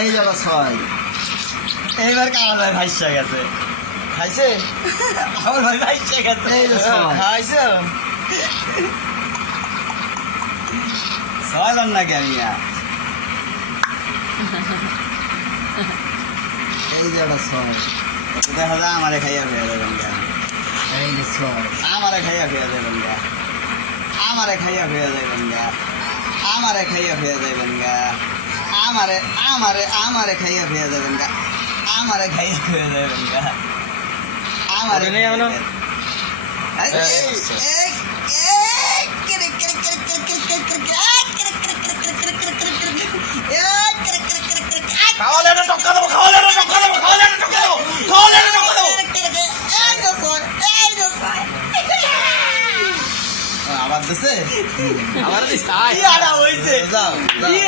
এই জায়গা ছয়। এইবার কামাল ভাই ভাইসা গেছে। খাইছে আমার ভাই ভাইসা গেছে। এই যে ছয়। খাইছে ছয় রান্না কে আমি এই জায়গা ছয়। দেখা যায় আমারে খাইয়া ফেয়া দেবেন গা। এই যে ছয়। আমারে খাইয়া ফেয়া দেবেন গা। আমারে খাইয়া ফেয়া দেবেন গা। আমারে খাইয়া ফেয়া দেবেন গা। আমারে আমারে আমারে খাইয়া ফেয়া দেবেন গা। আমারে খাইয়া ফেয়া দেবেন গা। আমারে নেই এখনো? আবার দিছে আমার দিস তাই কি আড়া হইছে যাও, যাও।